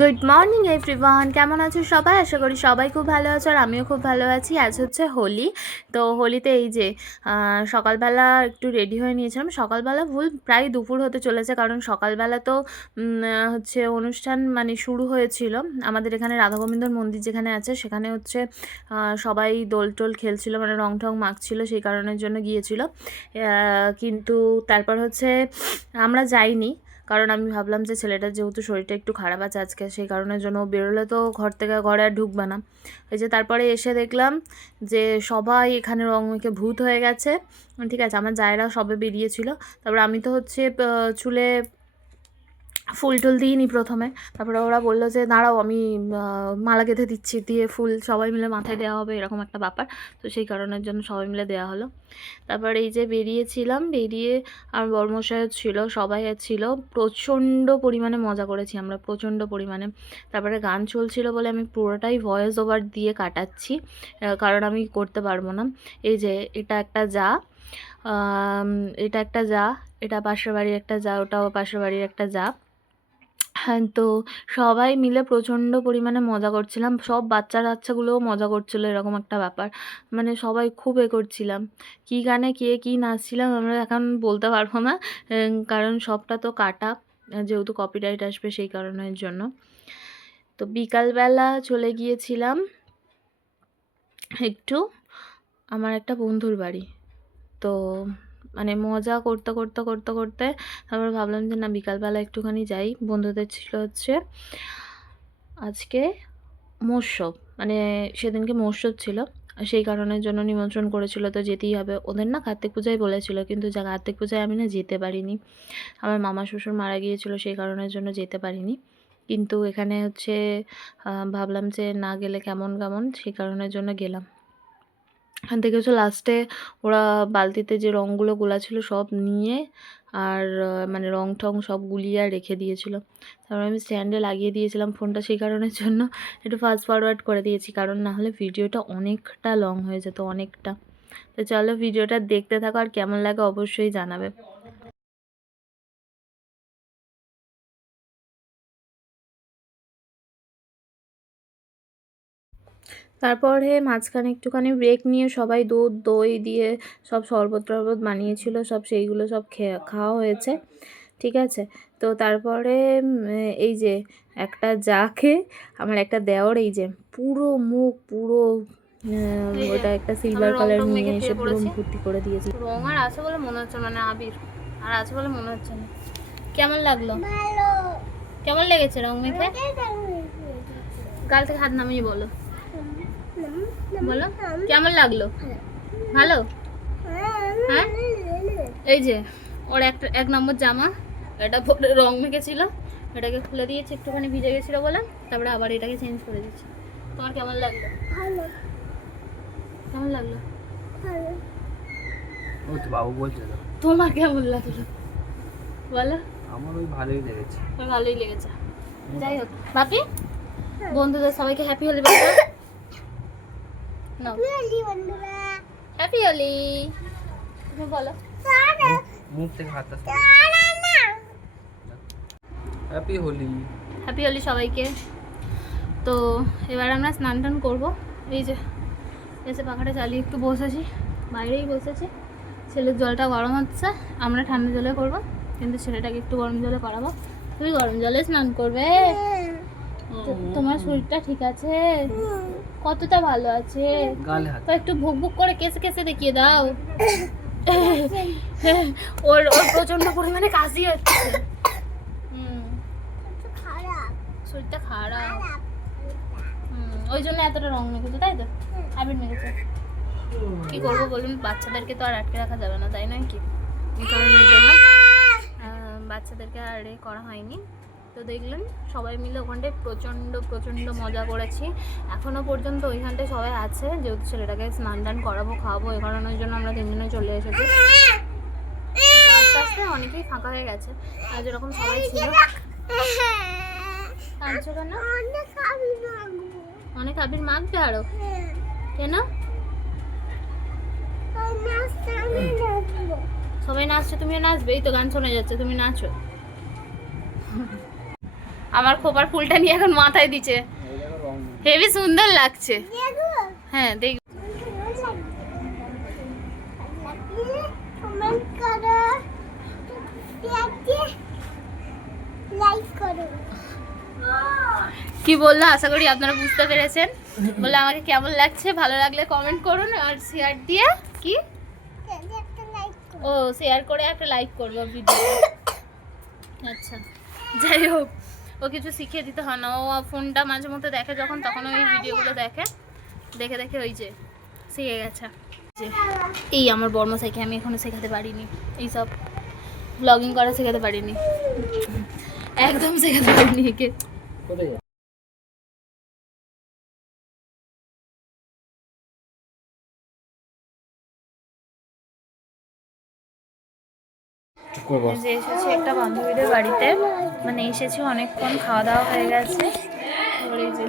Good morning everyone, কেমন আছো সবাই? আশা করি সবাই খুব ভালো আছো আর আমিও খুব ভালো আছি। আজ হচ্ছে হোলি। তো হোলিতে এই যে সকালবেলা একটু রেডি হয়ে নিয়েছিলাম। সকালবেলা ভুল, প্রায় দুপুর হতে চলেছে, কারণ সকালবেলা তো হচ্ছে অনুষ্ঠান মানে শুরু হয়েছিল। আমাদের এখানে রাধা গোবিন্দর মন্দির যেখানে আছে সেখানে হচ্ছে সবাই দোল টোল খেলছিল, মানে রং টং মাখছিল, সেই কারণের জন্য গিয়েছিল। কিন্তু তারপর হচ্ছে আমরা যাইনি, কারণ আমি ভাবলাম যে ছেলেটার যেহেতু শরীরটা একটু খারাপ আছে আজকে, সেই কারণের জন্য বেরোলে তো ঘর থেকে ঘরে আর ঢুকবে না। এই যে তারপরে এসে দেখলাম যে সবাই এখানে রং মেখে ভূত হয়ে গেছে। ঠিক আছে, আমার জায়েরা সবে বেরিয়েছিল। তারপর আমি তো হচ্ছে চুলে ফুল টুল দিইনি প্রথমে। তারপরে ওরা বললো যে দাঁড়াও আমি মালা গেঁথে দিচ্ছি, দিয়ে ফুল সবাই মিলে মাথায় দেওয়া হবে, এরকম একটা ব্যাপার। তো সেই কারণের জন্য সবাই মিলে দেওয়া হলো। তারপর এই যে বেরিয়েছিলাম, বেরিয়ে আমার বড়মশাইও ছিল, সবাই ছিল। প্রচণ্ড পরিমাণে মজা করেছি আমরা, প্রচণ্ড পরিমাণে। তারপরে গান চলছিল বলে আমি পুরোটাই ভয়েস ওভার দিয়ে কাটাচ্ছি, কারণ আমি করতে পারবো না। এই যে এটা একটা যা, এটা একটা যা, এটা পাশের বাড়ির একটা যা, ওটাও পাশের বাড়ির একটা যা। হ্যাঁ, তো সবাই মিলে প্রচণ্ড পরিমাণে মজা করছিলাম। সব বাচ্চাগুলোও মজা করছিল, এরকম একটা ব্যাপার। মানে সবাই খুব করছিলাম। কী গানে কে কী নাচছিলাম আমরা এখন বলতে পারবো না, কারণ সবটা তো কাটা, যেহেতু কপিরাইট আসবে সেই কারণের জন্য। তো বিকালবেলা চলে গিয়েছিলাম একটু আমার একটা বন্ধুর বাড়ি। তো মানে মজা করতে করতে করতে করতে তারপর ভাবলাম যে না, বিকালবেলা একটুখানি যাই। বন্ধুদের ছিল হচ্ছে আজকে মહોৎসব, মানে সেদিনকে মহোৎসব ছিল, সেই কারণের জন্য নিমন্ত্রণ করেছিল, তো যেতেই হবে। ওদের না কার্তিক পূজায় বলেছিল, কিন্তু যা কার্তিক পূজায় আমি না যেতে পারিনি। আমার মামা শ্বশুর মারা গিয়েছিল, সেই কারণের জন্য যেতে পারিনি। কিন্তু এখানে হচ্ছে ভাবলাম যে না গেলে কেমন কেমন, সেই কারণের জন্য গেলাম। এখান থেকে হচ্ছে লাস্টে ওরা বালতিতে যে রঙগুলো গোলা ছিল সব নিয়ে আর মানে রং টং সব গুলিয়ে আর রেখে দিয়েছিল। তারপর আমি স্ট্যান্ডে লাগিয়ে দিয়েছিলাম ফোনটা, সেই কারণের জন্য একটু ফাস্ট ফরওয়ার্ড করে দিয়েছি, কারণ না হলে ভিডিওটা অনেকটা লং হয়ে যেত, অনেকটা। তো চলো ভিডিওটা দেখতে থাকো, আর কেমন লাগে অবশ্যই জানাবে। তারপরে মাঝখানে একটুখানি ব্রেক নিয়ে সবাই দুধ দই দিয়ে সব শরবত টরবত বানিয়েছিল, সব সেইগুলো সব খাওয়া হয়েছে। ঠিক আছে, তো তারপরে এই যে একটা যাকে আমার একটা দেওর, এই যে পুরো মুখ পুরো ওটা একটা সিলভার কালার নিয়ে এসে পুরো ভর্তি করে দিয়েছে। রং আর আছে বলে মনে হচ্ছে, মানে আবির আর আছে বলে মনে হচ্ছে না। কেমন লাগলো? কেমন লেগেছে রং মেখে? গাল থেকে হাত নামিয়ে বলো, বলো কেমন লাগলো? ভালো? হ্যাঁ, এই যে ওর একটা 1 নম্বর জামা, এটা পরে রং মেখেছিল, এটাকে খুলে দিয়েছি একটুখানি ভিজে গেছিলো বলে, তারপরে আবার এটাকে চেঞ্জ করে দিচ্ছি। তোমার কেমন লাগলো? ভালো। কেমন লাগলো? ভালো। ও তো বাবু বলছে তো। তোমার কেমন লাগলো বলো? আমার ওই ভালোই লেগেছে। ভালোই লেগেছে। যাই হোক বাপি, বন্ধুদের সবাইকে হ্যাপি হোলি বলো। হ্যাপি হোলি বন্ধুরা, হ্যাপি হোলি। তুমি বলো, মুখ থেকে হাতটা হ্যাপি হোলি। হ্যাপি হোলি সবাইকে। তো এবার আমরা স্নান টান করবো। এই যে এসে পাখাটা চালিয়ে একটু বসেছি, বাইরেই বসেছি। ছেলের জলটা গরম হচ্ছে, আমরা ঠান্ডা জলে করবো, কিন্তু ছেলেটাকে একটু গরম জলে করাবো। তুমি গরম জলে স্নান করবে? তোমার শরীরটা ঠিক আছে? কতটা ভালো আছে? তো একটু ভুক ভুক করে কেসে কেসে দেখিয়ে দাও। ওর প্রচন্ড পরিমাণে কাশি হচ্ছে। শরীরটা খারাপ, ওই জন্য এতটা রং মেখেছে, তাই তো? আবির মেখেছে। কি করবো বলুন, বাচ্চাদেরকে তো আর আটকে রাখা যাবে না, তাই নয় কি? এই কারণের জন্য বাচ্চাদেরকে আর করা হয়নি। তো দেখলেন সবাই মিলে ওখানটায় প্রচণ্ড প্রচণ্ড মজা করেছি। এখনও পর্যন্ত ওইখানটায় সবাই আছে, যেহেতু ছেলেটাকে স্নান টান করাবো খাওয়াবো, এই কারণের জন্য আমরা 3 জনে চলে এসেছি। আস্তে আস্তে অনেকেই ফাঁকা হয়ে গেছে, আর যেরকম সবাই ছিল। কাঁদছো কেন? অনেক আবির মাখবে আরো? কেন? সবাই নাচছে, তুমিও নাচবে? এই তো গান শোনা যাচ্ছে, তুমি নাচো। আমার খোপার ফুলটা নিয়ে এখন মাথায় দিচ্ছে, হেভি সুন্দর লাগছে। হ্যাঁ দেখ, কি বললো আশা করি আপনারা বুঝতে পেরেছেন। বললে আমাকে কেমন লাগছে, ভালো লাগলে কমেন্ট করুন আর শেয়ার দিয়ে কি ও শেয়ার করে একটা লাইক করবো ভিডিও। আচ্ছা যাই হোক, ও কিছু শিখিয়ে দিতে হয় না, ও ফোনটা মাঝে মধ্যে দেখে যখন, তখন ওই ভিডিওগুলো দেখে, দেখে দেখে ওই যে শিখে গেছে। এই আমার বর্মশাইকে আমি এখনো শেখাতে পারিনি, এইসব ব্লগিং করা শেখাতে পারিনি, একদম শেখাতে পারিনি একে। যে এসেছি একটা বান্ধবীদের বাড়িতে, মানে এসেছি অনেকক্ষণ, খাওয়া দাওয়া হয়ে গেছে, এবার এই যে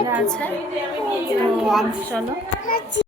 এরা আছে, চলো।